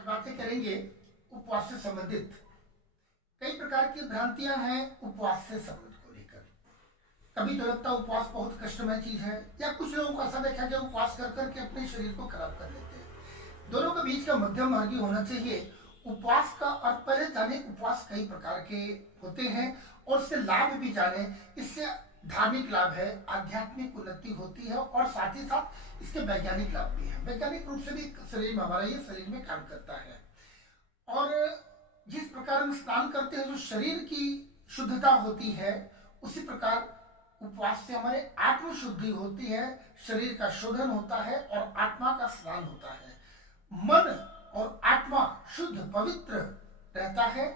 आज बातें करेंगे उपवास से संबंधित। कई प्रकार की भ्रांतियां हैं उपवास से संबंध को लेकर। कभी तो लगता है उपवास बहुत कष्टमय चीज है, या कुछ लोगों को ऐसा देखा जाए उपवास कर करके अपने शरीर को खराब कर लेते हैं। दोनों के बीच का मध्यम मार्गी होना चाहिए। उपवास का अर्थ पहले जाने, उपवास कई प्रकार के होते हैं और इससे लाभ भी जाने। इससे धार्मिक लाभ है, आध्यात्मिक उन्नति होती है और साथ ही साथ इसके वैज्ञानिक लाभ भी है। वैज्ञानिक रूप से भी शरीर में हमारा ये शरीर में काम करता है। और जिस प्रकार हम स्नान करते हैं जो शरीर की शुद्धता होती है, उसी प्रकार उपवास से हमारे आत्म शुद्धि होती है, शरीर का शोधन होता है और आत्मा का स्नान होता है। मन और आत्मा शुद्ध पवित्र रहता है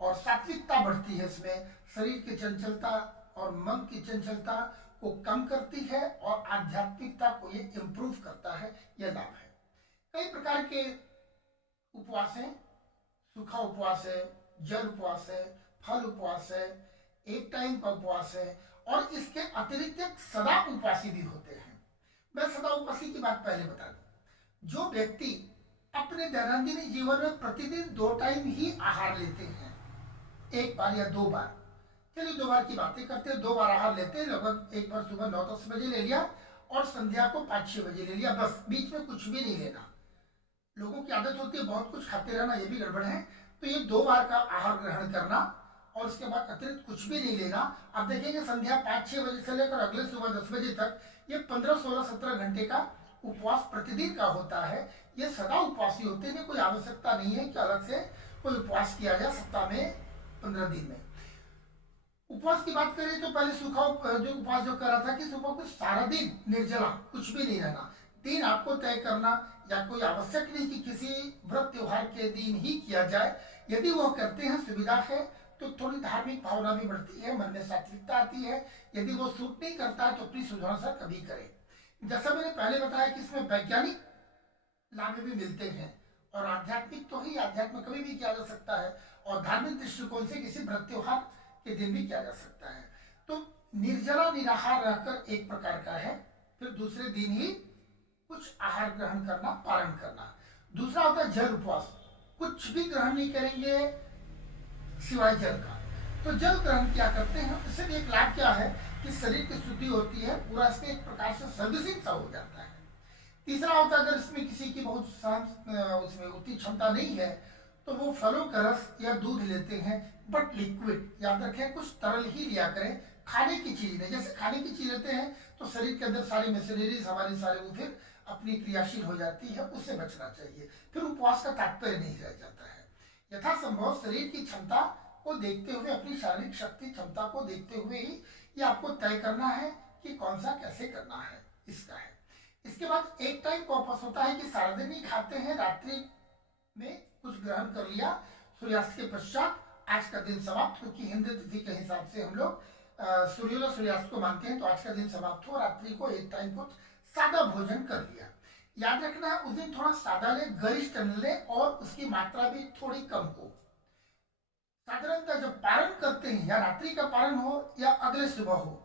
और सात्विकता बढ़ती है। इसमें शरीर की चंचलता और मन की चंचलता को कम करती है और आध्यात्मिकता को ये इम्प्रूव करता है। यह लाभ है। कई प्रकार के उपवास हैं। सूखा उपवास है, जल उपवास है, फल उपवास है, एक टाइम का उपवास है और इसके अतिरिक्त एक सदा उपवासी भी होते हैं। मैं सदा उपवासी की बात पहले बता दूं। जो व्यक्ति अपने दैनंदिन जीवन में प्रतिदिन 2 टाइम ही आहार लेते हैं, एक बार या 2 बार, चलिए 2 बार की बातें करते हैं। 2 बार आहार लेते हैं, लगभग एक बार सुबह 9-10 बजे ले लिया और संध्या को 5-6 बजे ले लिया, बस बीच में कुछ भी नहीं लेना। लोगों की आदत होती है बहुत कुछ खाते रहना, ये भी गड़बड़ है। तो ये 2 बार का आहार ग्रहण करना और उसके बाद अतिरिक्त कुछ भी नहीं लेना। आप देखेंगे संध्या 5-6 बजे से लेकर अगले सुबह 10 बजे तक ये 15-16-17 घंटे का उपवास प्रतिदिन का होता है। ये सदा उपवासी होते हैं। कोई आवश्यकता नहीं है कि अलग से कोई उपवास किया जाए सप्ताह में 15 दिन में। उपवास की बात करें तो पहले सूखा जो उपवास जो कर रहा था कि सुबह को सारा दिन निर्जला, कुछ भी नहीं रहना। दिन आपको तय करना, या कोई आवश्यक नहीं कि किसी व्रत त्योहार के दिन ही किया जाए। यदि वो करते हैं, सुविधा है, तो थोड़ी धार्मिक भावना भी बढ़ती है, मन में सात्विकता आती है। यदि वो सूट नहीं करता है तो अपनी सुझाव से कभी करें। जैसा मैंने पहले बताया कि इसमें वैज्ञानिक लाभ भी मिलते हैं और आध्यात्मिक तो ही, अध्यात्म कभी भी किया जा सकता है और धार्मिक दृष्टिकोण से किसी व्रत त्योहार के दिन भी किया जा सकता है। तो निर्जला निराहार रहकर एक प्रकार का है, फिर दूसरे दिन ही कुछ आहार ग्रहण करना, पारण करना। दूसरा होता है जल उपवास। कुछ भी ग्रहण नहीं करेंगे सिवाय जल का। तो जल ग्रहण क्या करते हैं, इससे भी एक लाभ क्या है कि शरीर की शुद्धि होती है, पूरा इसमें एक प्रकार से सर्विसिंग सा हो जाता है। तीसरा होता है अगर इसमें किसी की बहुत उसमें उतनी क्षमता नहीं है तो वो फलों का रस या दूध लेते हैं, बट लिक्विड। याद रखें कुछ तरल ही लिया करें, खाने की चीज नहीं। जैसे खाने की चीज लेते हैं तो शरीर के अंदर सारी मशीनरीज हमारी सारे वो फिर अपनी क्रियाशील हो जाती है, उससे बचना चाहिए। फिर उपवास का तात्पर्य नहीं रह जाता है। यथासंभव शरीर की क्षमता को देखते हुए, अपनी शारीरिक शक्ति क्षमता को देखते हुए ही ये आपको तय करना है कि कौन सा कैसे करना है, इसका है। इसके बाद एक टाइम का उपवास होता है कि सारा दिन ही खाते हैं, रात्रि में कुछ ग्रहण कर लिया, सूर्यास्त के पश्चात आज का दिन समाप्त। क्योंकि हिंदू तिथि के हिसाब से हम लोग सूर्योदय सूर्यास्त को मानते हैं, तो आज का दिन समाप्त हो, रात्रि को एक टाइम को सादा भोजन कर लिया। याद रखना है उस दिन थोड़ा सादा ले, गरिष्ठ न ले और उसकी मात्रा भी थोड़ी कम हो। साधारणतः जब पारण करते हैं, या रात्रि का पारण हो या अगले सुबह हो,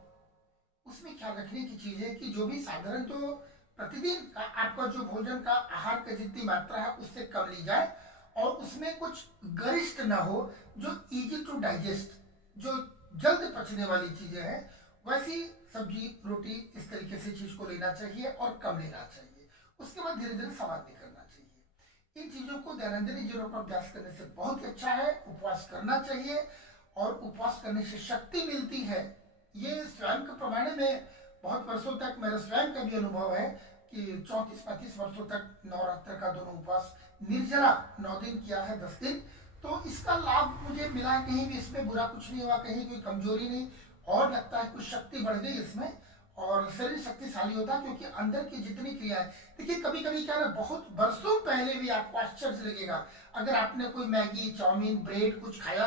उसमें ख्याल रखने की चीज है कि जो भी साधारण तो प्रतिदिन का आपका जो भोजन का आहार की जितनी मात्रा है उससे कम ली जाए और उसमें कुछ गरिष्ठ ना हो, जो इजी टू डाइजेस्ट, जो जल्द पचने वाली चीजें हैं, वैसी सब्जी रोटी इस तरीके से चीज को लेना चाहिए और कम लेना चाहिए। उसके बाद धीरे धीरे समाप्ति करना चाहिए। इन चीजों को दैनंदिन जीवन पर अभ्यास करने से बहुत ही अच्छा है। उपवास करना चाहिए और उपवास करने से शक्ति मिलती है। ये स्वयं के प्रमाण में बहुत वर्षों तक मेरा स्वयं का भी अनुभव है कि 34-35 वर्षों तक नवरात्र का दोनों उपवास निर्जला 9 दिन किया है, 10 दिन। तो इसका लाभ मुझे मिला, कहीं भी इसमें बुरा कुछ नहीं हुआ, कहीं कोई कमजोरी नहीं, और लगता है कुछ शक्ति बढ़ गई इसमें और शरीर शक्तिशाली होता है। क्योंकि अंदर की जितनी क्रियाएं, देखिए कभी कभी क्या है, बहुत वर्षों पहले भी आपको आश्चर्य लगेगा, अगर आपने कोई मैगी, चाउमीन, ब्रेड कुछ खाया